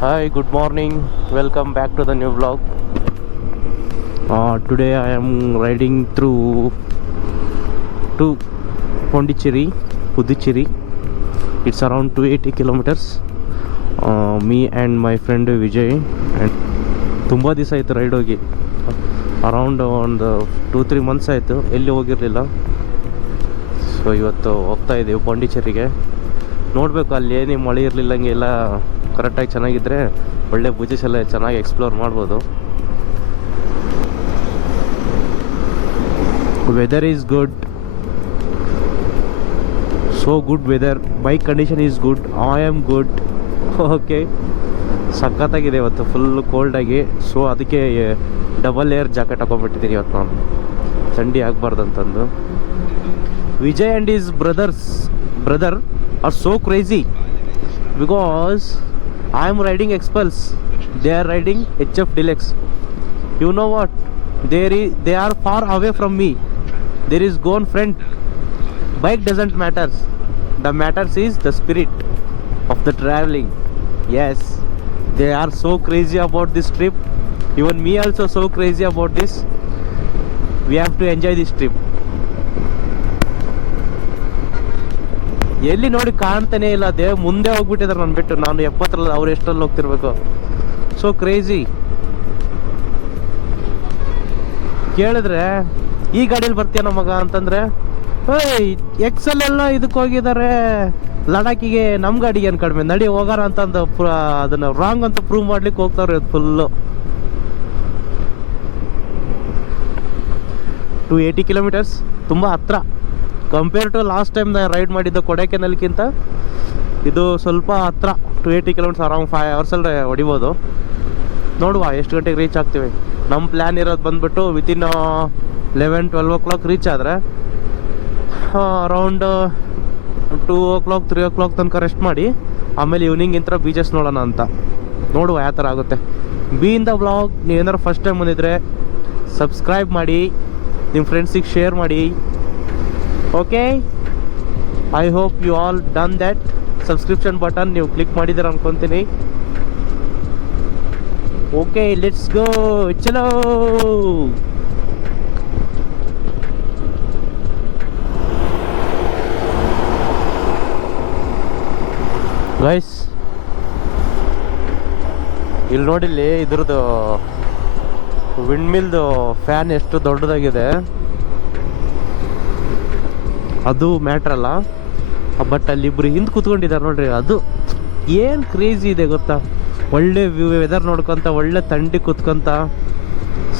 Hi, good morning. Welcome back to the new vlog. Today I am riding through to Pondicherry, Puducherry. It's around 280 kilometers. Me and my friend Vijay, and ತುಂಬ ದಿವಸ ಆಯಿತು ride ಹೋಗಿ. Around ಒಂದು 2-3 months ಆಯಿತು, ಎಲ್ಲಿ ಹೋಗಿರಲಿಲ್ಲ. So ಇವತ್ತು ಹೋಗ್ತಾ ಇದ್ದೀವಿ ಪಾಂಡಿಚೇರಿಗೆ. ನೋಡಬೇಕು ಅಲ್ಲಿ ಏನೇ ಮಳೆ ಇರಲಿಲ್ಲಂಗೆ ಎಲ್ಲ ಕರೆಕ್ಟಾಗಿ ಚೆನ್ನಾಗಿದ್ದರೆ ಒಳ್ಳೆ ಬೀಚಸ್ ಎಲ್ಲ ಚೆನ್ನಾಗಿ ಎಕ್ಸ್ಪ್ಲೋರ್ ಮಾಡ್ಬೋದು. Weather is good, so good weather. Bike condition is good, I am good. Okay, ಸಖತ್ತಾಗಿದೆ ಇವತ್ತು, ಫುಲ್ ಕೋಲ್ಡಾಗಿ. ಸೊ ಅದಕ್ಕೆ ಡಬಲ್ ಏರ್ ಜಾಕೆಟ್ ಹಾಕೊಂಡ್ಬಿಟ್ಟಿದ್ದೀನಿ ಇವತ್ತು ನಾನು, ಥಂಡಿ ಆಗಬಾರ್ದಂತಂದು. Vijay and his brother are so crazy because I am riding Xpulse, they are riding HF Deluxe. You know what, they are far away from me. There is gone friend. Bike doesn't matter, the matters is the spirit of the traveling. Yes, they are so crazy about this trip, even me also so crazy about this. We have to enjoy this trip. ಎಲ್ಲಿ ನೋಡಿ ಕಾಣ್ತಾನೆ ಇಲ್ಲ, ಮುಂದೆ ಹೋಗ್ಬಿಟ್ಟಿದ್ದಾರೆ ನಾನು ಬಿಟ್ಟು. ನಾನು 70ರಲ್ಲಿ, ಅವ್ರು ಎಷ್ಟರಲ್ಲಿ ಹೋಗ್ತಿರ್ಬೇಕು. So crazy. ಕೇಳಿದ್ರೆ ಈ ಗಾಡೀಲಿ ಬರ್ತೀಯ ಮಗ ಅಂತಂದ್ರೆ, ಏಯ್ ಎಕ್ಸಲ್ ಎಲ್ಲ ಇದಕ್ಕೆ ಹೋಗಿದ್ದಾರೆ ಲಡಾಖಿಗೆ, ನಮ್ಮ ಗಾಡಿಗೆ ಏನು ಕಡಿಮೆ, ನಡಿ ಹೋಗಾರ ಅಂತಂದು ಅದನ್ನ ರಾಂಗ್ ಅಂತ ಪ್ರೂವ್ ಮಾಡ್ಲಿಕ್ಕೆ ಹೋಗ್ತಾರೆ ಫುಲ್ಲು. 280 ಕಿಲೋಮೀಟರ್ಸ್, ತುಂಬ ಹತ್ರ ಕಂಪೇರ್ ಟು ಲಾಸ್ಟ್ ಟೈಮ್ ನಾನು ರೈಡ್ ಮಾಡಿದ್ದು ಕೊಡೈಕೆನಲ್ಗಿಂತ ಇದು ಸ್ವಲ್ಪ ಹತ್ರ. 280 ಕಿಲೋಮೀಟರ್ಸ್ ಅರೌಂಡ್ 5 ಅವರ್ಸಲ್ಲಿ ಹೊಡಿಬೋದು. ನೋಡುವ ಎಷ್ಟು ಗಂಟೆಗೆ ರೀಚ್ ಆಗ್ತೀವಿ. ನಮ್ಮ ಪ್ಲ್ಯಾನ್ ಇರೋದು ಬಂದುಬಿಟ್ಟು ವಿತಿನ್ 11-12 ಓ ಕ್ಲಾಕ್ ರೀಚ್ ಆದರೆ ಅರೌಂಡ್ 2 ಓ ಕ್ಲಾಕ್ 3 ಓ ಕ್ಲಾಕ್ ತನಕ ರೆಸ್ಟ್ ಮಾಡಿ ಆಮೇಲೆ ಈವ್ನಿಂಗ್ ಇಂಥ ಬೀಚಸ್ ನೋಡೋಣ ಅಂತ. ನೋಡುವ ಯಾವ ಥರ ಆಗುತ್ತೆ. Be in the vlog. ನೀವೇನಾದ್ರು ಫಸ್ಟ್ ಟೈಮ್ ಬಂದಿದ್ರೆ ಸಬ್ಸ್ಕ್ರೈಬ್ ಮಾಡಿ, ನಿಮ್ಮ ಫ್ರೆಂಡ್ಸಿಗೆ ಶೇರ್ ಮಾಡಿ. Okay, I hope you all done that. Subscription button ನೀವು ಕ್ಲಿಕ್ ಮಾಡಿದ್ದೀರ ಅನ್ಕೊತೀನಿ. ಓಕೆ, ಲೆಟ್ಸ್ ಗೋ, ಚಲೋ. ಗೈಸ್ ಇಲ್ಲಿ ನೋಡಿಲ್ಲಿ ಇದ್ರದ್ದು ವಿಂಡ್ ಮಿಲ್ದು ಫ್ಯಾನ್ ಎಷ್ಟು ದೊಡ್ಡದಾಗಿದೆ. ಅದು ಮ್ಯಾಟ್ರಲ್ಲ, ಬಟ್ ಅಲ್ಲಿ ಇಬ್ಬರು ಹಿಂದೆ ಕೂತ್ಕೊಂಡಿದ್ದಾರೆ ನೋಡ್ರಿ, ಅದು ಏನು ಕ್ರೇಜಿ ಇದೆ ಗೊತ್ತಾ. ಒಳ್ಳೆ ವೆದರ್ ನೋಡ್ಕೊತ, ಒಳ್ಳೆ ಥಂಡಿ ಕೂತ್ಕೊಂತ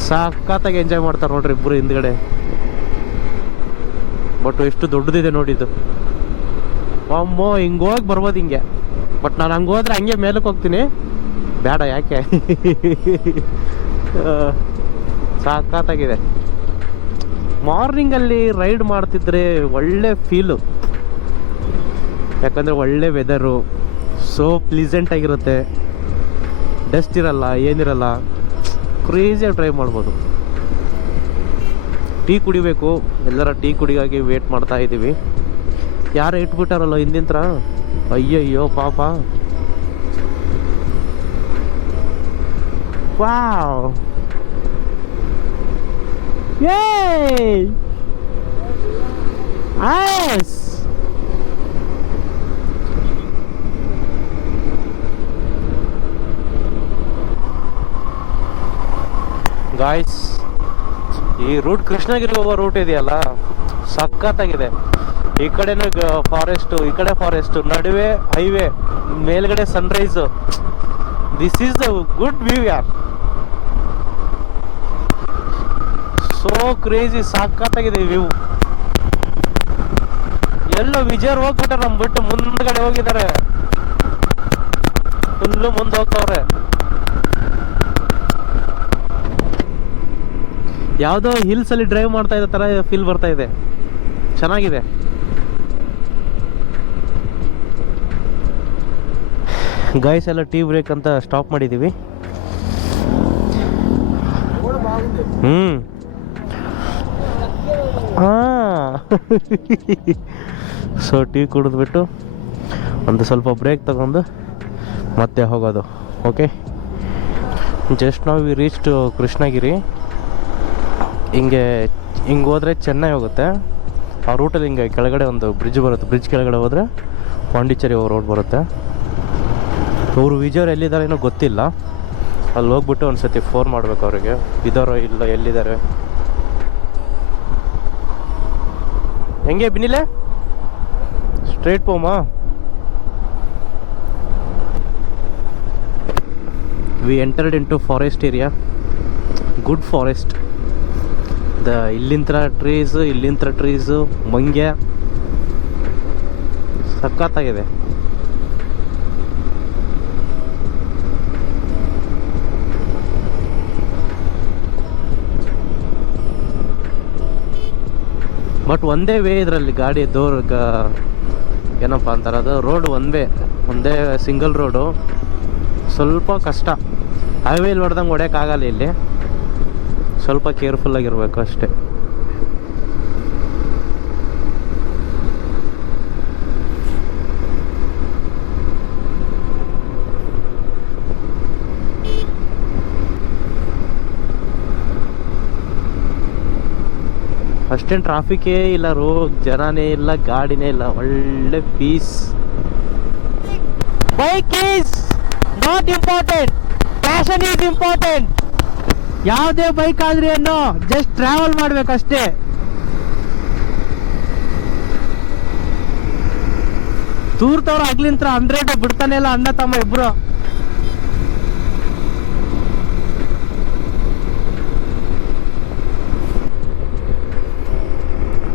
ಸಖತ್ತಾಗಿ ಎಂಜಾಯ್ ಮಾಡ್ತಾರೆ ನೋಡ್ರಿ ಇಬ್ಬರು ಹಿಂದ್ಗಡೆ. ಬಟ್ ಎಷ್ಟು ದೊಡ್ಡದಿದೆ ನೋಡಿದ್ದು. ಅಮ್ಮೋ, ಹಿಂಗೆ ಹೋಗಿ ಬರ್ಬೋದು ಹಿಂಗೆ. ಬಟ್ ನಾನು ಹಂಗೆ ಹೋದ್ರೆ ಹಂಗೆ ಮೇಲಕ್ಕೆ ಹೋಗ್ತೀನಿ, ಬೇಡ ಯಾಕೆ. ಸಖತ್ತಾಗಿದೆ. ಮಾರ್ನಿಂಗಲ್ಲಿ ರೈಡ್ ಮಾಡ್ತಿದ್ರೆ ಒಳ್ಳೆ ಫೀಲು, ಯಾಕಂದರೆ ಒಳ್ಳೆ ವೆದರು, ಸೋ ಪ್ಲೀಸೆಂಟ್ ಆಗಿರುತ್ತೆ, ಡಸ್ಟ್ ಇರಲ್ಲ, ಏನಿರಲ್ಲ, ಕ್ರೇಜಿಯಾಗಿ ಡ್ರೈವ್ ಮಾಡ್ಬೋದು. ಟೀ ಕುಡಿಬೇಕು, ಎಲ್ಲರ ಟೀ ಕುಡಿಗಾಗಿ ವೇಟ್ ಮಾಡ್ತಾ ಇದ್ದೀವಿ. ಯಾರು ಇಟ್ಬಿಟ್ಟಾರಲ್ಲ ಹಿಂದಿಂತ್ರ, ಅಯ್ಯಯ್ಯೋ ಪಾಪ. Wow, yay, nice. ಗಾಯ್ಸ್, ಈ ರೂಟ್ ಕೃಷ್ಣಗಿರಿ ಹೋಗೋ ರೂಟ್ ಇದೆಯಲ್ಲ, ಸಖತ್ತಾಗಿದೆ. ಈ ಕಡೆನೂ ಫಾರೆಸ್ಟು, ಈ ಕಡೆ ಫಾರೆಸ್ಟು, ನಡುವೆ ಹೈವೇ, ಮೇಲ್ಗಡೆ sunrise. This is the good view ಯಾರ್. ಸೋ ಕ್ರೇಜಿ, ಸಖತ್ತಾಗಿದೆ ವ್ಯೂ. ಎಲ್ಲೋ ವಿಜಯರ್ ಹೋಗ್ಬಿಟ್ಟಾರೆ, ನಮ್ ಬಿಟ್ಟು ಮುಂದ್ಗಡೆ ಹೋಗಿದ್ದಾರೆ, ಫುಲ್ಲು ಮುಂದೆ ಹೋಗ್ತವ್ರೆ. ಯಾವುದೋ ಹಿಲ್ಸ್ ಅಲ್ಲಿ ಡ್ರೈವ್ ಮಾಡ್ತಾ ಇದ್ದ ತರ ಫೀಲ್ ಬರ್ತಾ ಇದೆ, ಚೆನ್ನಾಗಿದೆ. ಗಾಯ್ಸ್ ಎಲ್ಲ ಟೀ ಬ್ರೇಕ್ ಅಂತ ಸ್ಟಾಪ್ ಮಾಡಿದ್ದೀವಿ. ಸೊ ಟೀ ಕುಡಿದ್ಬಿಟ್ಟು ಒಂದು ಸ್ವಲ್ಪ ಬ್ರೇಕ್ ತಗೊಂಡು ಮತ್ತೆ ಹೋಗೋದು. ಓಕೆ, ಜಸ್ಟ್ ನಾವು ವಿ ರೀಚ್ಡ್ ಕೃಷ್ಣಗಿರಿ. ಹಿಂಗೆ ಹೋದರೆ ಚೆನ್ನೈ ಹೋಗುತ್ತೆ. ಆ ರೂಟಲ್ಲಿ ಹಿಂಗೆ ಕೆಳಗಡೆ ಒಂದು ಬ್ರಿಡ್ಜ್ ಬರುತ್ತೆ. ಬ್ರಿಡ್ಜ್ ಕೆಳಗಡೆ ಹೋದರೆ ಪಾಂಡಿಚೇರಿ ಹೋಗೋ ರೋಡ್ ಬರುತ್ತೆ. ಅವರು ವಿಜಯವ್ರು ಎಲ್ಲಿದ್ದಾರೆ ಏನೋ ಗೊತ್ತಿಲ್ಲ. ಅಲ್ಲಿ ಹೋಗ್ಬಿಟ್ಟು ಒಂದು ಸತಿ ಫೋನ್ ಮಾಡಬೇಕು ಅವರಿಗೆ, ಇದ್ದಾರೋ ಇಲ್ಲ, ಎಲ್ಲಿದ್ದಾರೆ. ಹೆಂಗೆ ಬಿನಿಲೆ ಸ್ಟ್ರೇಟ್ ಪೋಮಾ. We entered into forest area. Good forest. ಇಲ್ಲಿಂತ್ರ ಟ್ರೀಸು ಮಂಗ್ಯ ಸಖತ್ತಾಗಿದೆ. ಬಟ್ ಒಂದೇ ವೇ ಇದರಲ್ಲಿ ಗಾಡಿ ಏನಪ್ಪ ಅಂತಾರೆ, ಅದು ರೋಡ್ ಒಂದೇ ಸಿಂಗಲ್ ರೋಡು. ಸ್ವಲ್ಪ ಕಷ್ಟ. ಹೈವೇಲಿ ಹೊಡೆದಂಗೆ ಹೊಡ್ಯೋಕ್ಕಾಗಲ್ಲ ಇಲ್ಲಿ. ಸ್ವಲ್ಪ ಕೇರ್ಫುಲ್ಲಾಗಿರ್ಬೇಕು ಅಷ್ಟೇ. ಅಷ್ಟೇನು ಟ್ರಾಫಿಕೇ ಇಲ್ಲ, ಜನನೇ ಇಲ್ಲ, ಗಾಡಿನೇ ಇಲ್ಲ, ಒಳ್ಳೆ piece. Bike is not important, passion is important. ಯಾವುದೇ ಬೈಕ್ ಆದ್ರೂ ಏನು, ಜಸ್ಟ್ ಟ್ರಾವೆಲ್ ಮಾಡ್ಬೇಕಷ್ಟೇ. ತೂರ್ತವ್ರು ಆಗ್ಲಿಂತ್ರ 100 ಬಿಡ್ತಾನೆ ಇಲ್ಲ ಅಣ್ಣ ತಮ್ಮ ಇಬ್ರು.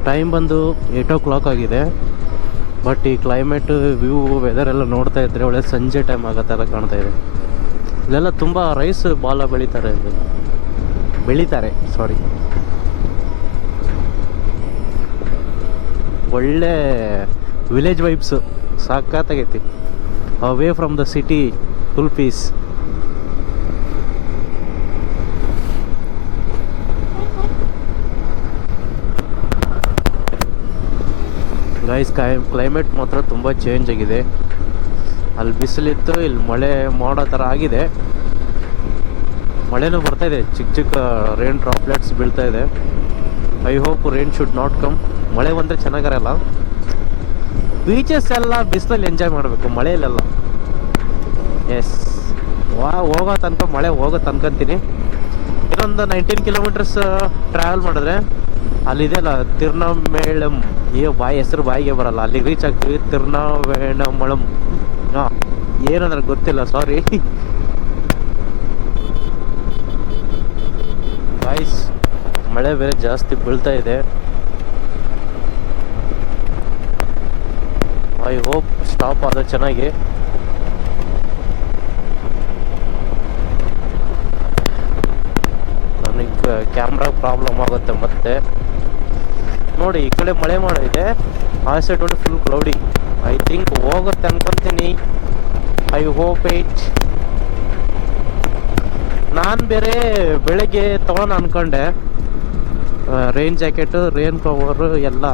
ಟೈಮ್ ಬಂದು 8 o'clock ಆಗಿದೆ. ಬಟ್ ಈ ಕ್ಲೈಮೇಟ್ ವ್ಯೂ ವೆದರ್ ಎಲ್ಲ ನೋಡ್ತಾ ಇದ್ರೆ ಒಳ್ಳೆ ಸಂಜೆ ಟೈಮ್ ಆಗೋ ಥರ ಕಾಣ್ತಾ ಇದೆ. ಇಲ್ಲೆಲ್ಲ ತುಂಬ ರೈಸ್ ಬಾಲ ಬೆಳೀತಾರೆ ಸಾರಿ. ಒಳ್ಳೆ ವಿಲೇಜ್ ವೈಬ್ಸು ಸಾಕಾಗೈತಿ. Away from the city, full peace. Guys, climate ಮಾತ್ರ ತುಂಬ ಚೇಂಜ್ ಆಗಿದೆ. ಅಲ್ಲಿ ಬಿಸಿಲಿತ್ತು, ಇಲ್ಲಿ ಮಳೆ ಮಾಡೋ ಥರ ಆಗಿದೆ. ಮಳೆನೂ ಬರ್ತಾ ಇದೆ, ಚಿಕ್ಕ ರೇನ್ ಡ್ರಾಪ್ಲೆಟ್ಸ್ ಬೀಳ್ತಾ ಇದೆ. I hope rain should not come. ಮಳೆ ಬಂದರೆ ಚೆನ್ನಾಗಿರಲ್ಲ. ಬೀಚಸ್ ಎಲ್ಲ ಬಿಸಿಲಲ್ಲಿ ಎಂಜಾಯ್ ಮಾಡಬೇಕು, ಮಳೆಯಲ್ಲೆಲ್ಲ. ಎಸ್, ಹೋಗೋ ತನಕ ಮಳೆ ಹೋಗೋದು ಅನ್ಕೊಂತೀನಿ. ಇನ್ನೊಂದು 19 kilometers ಟ್ರಾವೆಲ್ ಮಾಡಿದ್ರೆ ಅಲ್ಲಿದೆಯಲ್ಲ ತಿರುನಾವೇಳಂ, ಹೆಸರು ಬಾಯಿಗೆ ಬರಲ್ಲ. ಅಲ್ಲಿಗೆ ರೀಚ್ ಆಗ್ತೀವಿ. ತಿರುನಾವೇಳಂ ಏನಂದ್ರೆ ಗೊತ್ತಿಲ್ಲ, ಸಾರಿ ಗಾಯ್ಸ್. ಮಳೆ ಬೇರೆ ಜಾಸ್ತಿ ಬೀಳ್ತಾ ಇದೆ. ಐ ಹೋಪ್ ಸ್ಟಾಪ್ ಆದ ಚೆನ್ನಾಗಿ. ನನಗೆ ಕ್ಯಾಮ್ರಾ ಪ್ರಾಬ್ಲಮ್ ಆಗುತ್ತೆ ಮತ್ತೆ. ನೋಡಿ, ಈ ಕಡೆ ಮಳೆ ಮಾಡಿದೆ, ಆ ಸೈಡ್ ನೋಡಿ ಫುಲ್ ಕ್ಲೌಡಿ. ಐ ಥಿಂಕ್ ಹೋಗುತ್ತೆ ಅನ್ಕೊಂತೀನಿ. I hope it. ನಾನು ಬೇರೆ ಬೆಳಗ್ಗೆ ತೊಗೊಳೋಣ ಅನ್ಕೊಂಡೆ, ರೈನ್ ಜಾಕೆಟು, ರೈನ್ ಕವರು ಎಲ್ಲ.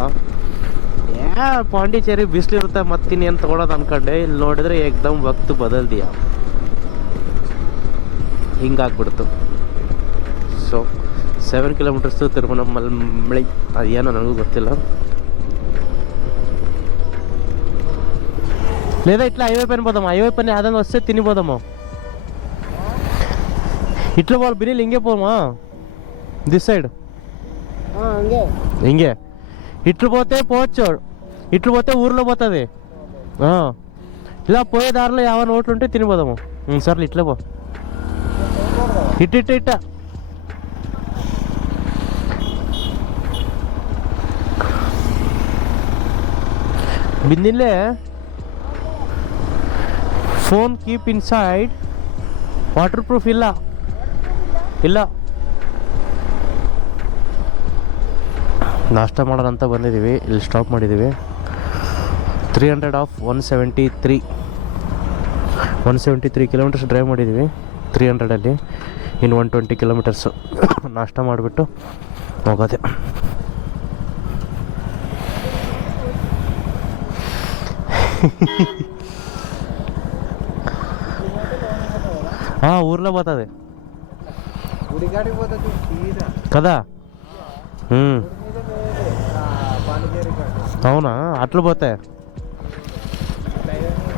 ಪಾಂಡಿಚೇರಿ ಬಿಸಿಲಿರುತ್ತೆ, ಮತ್ತಿನ್ನೇನು ತೊಗೊಳೋದು ಅನ್ಕೊಂಡೆ. ಇಲ್ಲಿ ನೋಡಿದ್ರೆ ಏಕ್ದಮ್ ವಕ್ತು ಬದಲ್ದಿಯ, ಹಿಂಗಾಗ್ಬಿಡ್ತು. ಸೊ 7 kilometers ತಿರುಮಲಮಲೈ, ಅದೇನೋ ನನಗೂ ಗೊತ್ತಿಲ್ಲ. లేదా ఇట్లా హైవే పైన పోదామా? హైవే పైన ఏదైనా వస్తే తినిపోదామా? ఇట్లా వాళ్ళు బిర్యానీ ఇంకే పోమా? దిస్ సైడ్ ఇంకే ఇట్లు పోతే పోవచ్చు. ఇట్లు పోతే ఊర్లో పోతుంది. ఇలా పోయే దారిలో ఏమైనా ఓట్లు ఉంటే తినిపోదాము. సర్లే ఇట్లా పో. ఇట్ట ಬಿಂದಿಲ್ಲೇ phone keep inside. Waterproof ಇಲ್ಲ. ನಾಷ್ಟ ಮಾಡೋಣ ಅಂತ ಬಂದಿದ್ದೀವಿ. ಇಲ್ಲಿ ಸ್ಟಾಪ್ ಮಾಡಿದ್ದೀವಿ. 300 ಆಫ್ 173 kilometers ಡ್ರೈವ್ ಮಾಡಿದ್ದೀವಿ. 300ಅಲ್ಲಿ ಇನ್ನು 120 kilometers ನಾಷ್ಟ ಮಾಡಿಬಿಟ್ಟು ಹೋಗೋದೆ. ఊర్లో పోతుంది గుడిగాడికి పోతుంది సీదా కదా. రోడ్డు మీద వేరే, పాండిచేరి కాడ. అవుನಾ ಅಟ್ಲು పోతే ಅట్లా ఇవన్నీ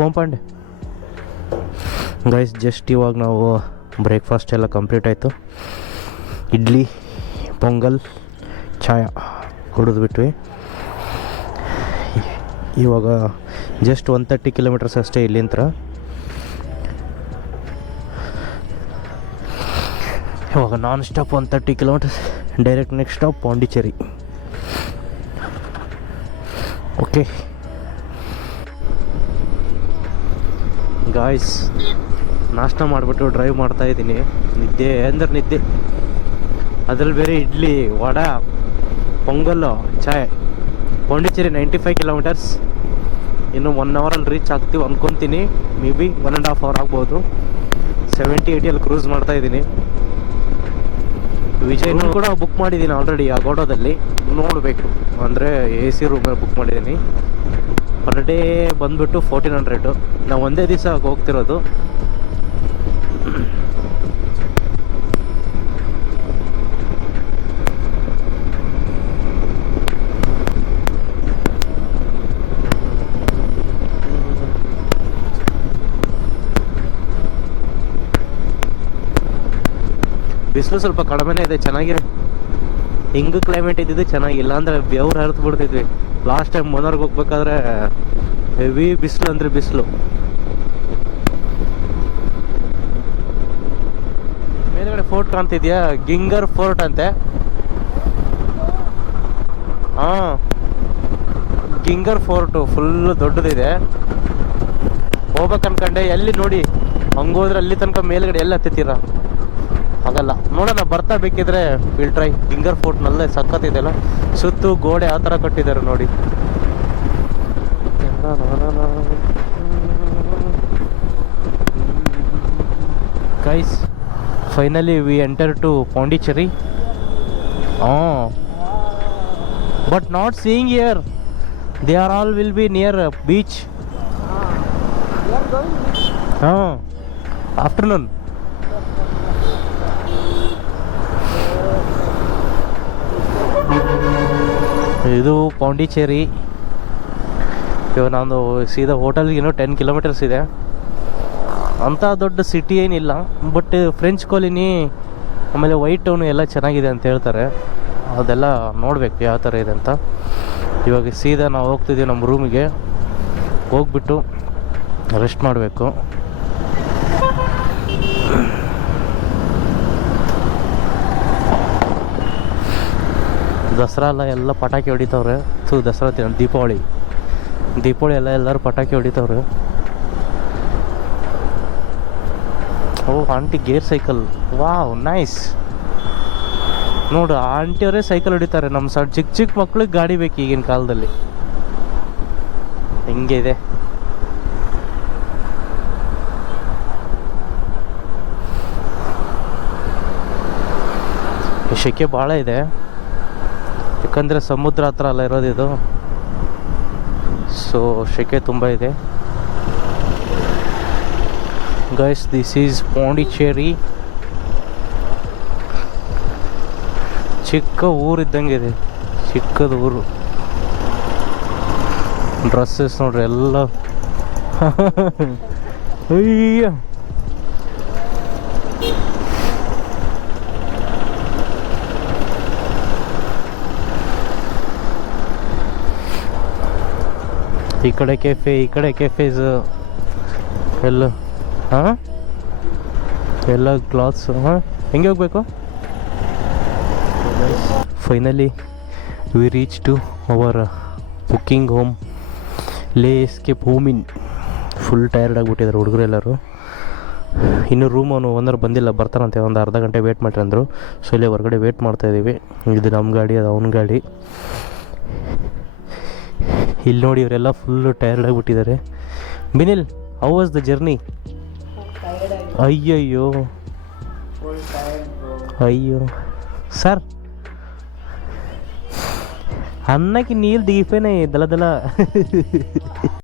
ಪಂಪಂಡಿ ಗೈಸ್. ಜಸ್ಟ್ ಇವಾಗ ನಾವು ಬ್ರೇಕ್ಫಾಸ್ಟ್ ಎಲ್ಲ ಕಂಪ್ಲೀಟ್ ಆಯಿತು. ಇಡ್ಲಿ, ಪೊಂಗಲ್, ಚಾಯ ಕುಡಿದ್ಬಿಟ್ವಿ. ಇವಾಗ ಜಸ್ಟ್ 130 ಕಿಲೋಮೀಟರ್ಸ್ ಅಷ್ಟೇ ಇಲ್ಲಿಂದ. ಇವಾಗ non stop 130 kilometres, direct next stop Pondicherry. Okay guys, ನಾಷ್ಟ ಮಾಡಿಬಿಟ್ಟು ಡ್ರೈವ್ ಮಾಡ್ತಾಯಿದ್ದೀನಿ. ನಿದ್ದೆ ಅಂದ್ರೆ ನಿದ್ದೆ, ಅದ್ರಲ್ಲಿ ಬೇರೆ ಇಡ್ಲಿ, ವಡಾ, ಪೊಂಗಲ್ಲು, ಚಾಯ್. ಪಾಂಡಿಚೇರಿ 95 ಕಿಲೋಮೀಟರ್ಸ್. ಇನ್ನು 1 ಅವರಲ್ಲಿ ರೀಚ್ ಆಗ್ತೀವಿ ಅಂದ್ಕೊತೀನಿ. ಮೇ ಬಿ 1.5 ಅವರ್ ಆಗ್ಬೋದು. 70-80 ಕ್ರೂಸ್ ಮಾಡ್ತಾಯಿದ್ದೀನಿ. ವಿಜಯ್ನೂ ಕೂಡ ಬುಕ್ ಮಾಡಿದ್ದೀನಿ ಆಲ್ರೆಡಿ ಅಗೋಡೋದಲ್ಲಿ. ನೋಡಬೇಕು, ಅಂದರೆ AC ರೂಮಲ್ಲಿ ಬುಕ್ ಮಾಡಿದ್ದೀನಿ. ಪರ್ ಡೇ ಬಂದುಬಿಟ್ಟು 1400. ನಾವು ಒಂದೇ ದಿವಸ ಹೋಗ್ತಿರೋದು. ಬಿಸಿಲು ಸ್ವಲ್ಪ ಕಡಿಮೆನೇ ಇದೆ, ಚೆನ್ನಾಗಿದೆ. ಹಿಂಗೆ ಕ್ಲೈಮೇಟ್ ಇದ್ದಿದ್ದು ಚೆನ್ನಾಗಿಲ್ಲ ಅಂದರೆ ಬೆವ್ರು ಹರಿದು ಬಿಡ್ತಿದ್ವಿ. ಲಾಸ್ಟ್ ಟೈಮ್ ಮನೋರ್ಗೆ ಹೋಗ್ಬೇಕಾದ್ರೆ ಹೆವಿ ಬಿಸಿಲು ಅಂದರೆ ಬಿಸಿಲು. ಮೇಲ್ಗಡೆ ಫೋರ್ಟ್ ಕಾಣ್ತಿದ್ಯಾ? ಗಿಂಗರ್ ಫೋರ್ಟ್ ಅಂತೆ. ಹಾಂ, ಗಿಂಗರ್ ಫೋರ್ಟು ಫುಲ್ ದೊಡ್ಡದಿದೆ. ಹೋಗ್ಬೇಕು ಅನ್ಕಂಡೆ, ಎಲ್ಲಿ ನೋಡಿ ಹಂಗೋದ್ರೆ ಅಲ್ಲಿ ತನಕ ಮೇಲ್ಗಡೆ ಎಲ್ಲ ಹತ್ತಿತ್ತೀರ ಆಗಲ್ಲ. ನೋಡೋಣ, ಬರ್ತಾ ಬೇಕಿದ್ರೆ ವಿಲ್ ಟ್ರೈ. ಗಿಂಗರ್ ಫೋರ್ಟ್ ನಲ್ಲೇ ಸಖತ್ತಿದೆಯಲ್ಲ, ಸುತ್ತು ಗೋಡೆ ಆ ಥರ ಕಟ್ಟಿದ್ದಾರೆ ನೋಡಿ. Guys, finally we enter to Pondicherry. But not seeing here, they are all will be near beach. Afternoon. ಇದು ಪಾಂಡಿಚೇರಿ. ಇವಾಗ ನಾನು ಸೀದಾ ಹೋಟೆಲ್ಗೇನೋ 10 ಕಿಲೋಮೀಟರ್ಸ್ ಇದೆ. ಅಂಥ ದೊಡ್ಡ ಸಿಟಿ ಏನಿಲ್ಲ, ಬಟ್ ಫ್ರೆಂಚ್ ಕಾಲೋನಿ ಆಮೇಲೆ ವೈಟ್ ಟೌನು ಎಲ್ಲ ಚೆನ್ನಾಗಿದೆ ಅಂತ ಹೇಳ್ತಾರೆ. ಅದೆಲ್ಲ ನೋಡಬೇಕು ಯಾವ ಥರ ಇದೆ ಅಂತ. ಇವಾಗ ಸೀದಾ ನಾವು ಹೋಗ್ತಿದ್ದೀವಿ ನಮ್ಮ ರೂಮಿಗೆ. ಹೋಗ್ಬಿಟ್ಟು ರೆಸ್ಟ್ ಮಾಡಬೇಕು. ದಸರಾ ಎಲ್ಲ ಪಟಾಕಿ ಹೊಡಿತವ್ರೆ. ದಸರಾ ದೀಪಾವಳಿ ಎಲ್ಲ ಎಲ್ಲರೂ ಪಟಾಕಿ ಹೊಡಿತವ್ರೆ. Oh, aunty gear cycle, wow nice. ನೋಡು, ಆ ಆಂಟಿಯವರೇ ಸೈಕಲ್ ಹೊಡಿತಾರೆ. ನಮ್ಮ ಚಿಕ್ಕ ಮಕ್ಳಿಗೆ ಗಾಡಿ ಬೇಕು ಈಗಿನ ಕಾಲದಲ್ಲಿ. ಹಿಂಗೆ ಇದೆ. ಶೆಕೆ ಭಾಳ ಇದೆ, ಯಾಕಂದರೆ ಸಮುದ್ರ ಹತ್ರ ಅಲ್ಲ ಇರೋದಿದು. ಸೊ ಶೆಕೆ ತುಂಬ ಇದೆ. Guys, this is Pondicherry. ಚಿಕ್ಕ ಊರಿದ್ದಂಗೆ ಇದೆ, ಚಿಕ್ಕದ ಊರು. ಡ್ರೆಸ್ಸಸ್ ನೋಡ್ರಿ ಎಲ್ಲ. ಅಯ್ಯ, ಈ ಕಡೆ ಕೆಫೆ, ಈ ಕಡೆ ಕೆಫೇಸ್ ಎಲ್ಲ. ಹಾಂ, ಎಲ್ಲ ಕ್ಲಾತ್ಸ್. ಹಾಂ, ಹೆಂಗೆ ಹೋಗ್ಬೇಕು? Finally we reach to our booking home, Le Escape ಹೋಮಿನ್. ಫುಲ್ ಟಯರ್ಡ್ ಆಗಿಬಿಟ್ಟಿದ್ದಾರೆ ಹುಡುಗರು ಎಲ್ಲರೂ. ಇನ್ನು ರೂಮ್ ಓನರ್ ಬಂದಿಲ್ಲ, ಬರ್ತಾರಂತೆ. ಒಂದು ಅರ್ಧ ಗಂಟೆ ವೇಟ್ ಮಾಡ್ರಿ ಅಂದರು. ಸೊ ಇಲ್ಲೇ ಹೊರಗಡೆ ವೇಟ್ ಮಾಡ್ತಾಯಿದ್ದೀವಿ. ಇದು ನಮ್ಮ ಗಾಡಿ, ಅದು ಅವನ ಗಾಡಿ. ಇಲ್ಲಿ ನೋಡಿ, ಇವರೆಲ್ಲ ಫುಲ್ಲು ಟಯರ್ಡ್ ಆಗಿಬಿಟ್ಟಿದ್ದಾರೆ. Binil, how was the journey? ಅಯ್ಯಯ್ಯೋ, ಅಯ್ಯೋ ಸರ್, अन्ना की नील दीपे नहीं दला दला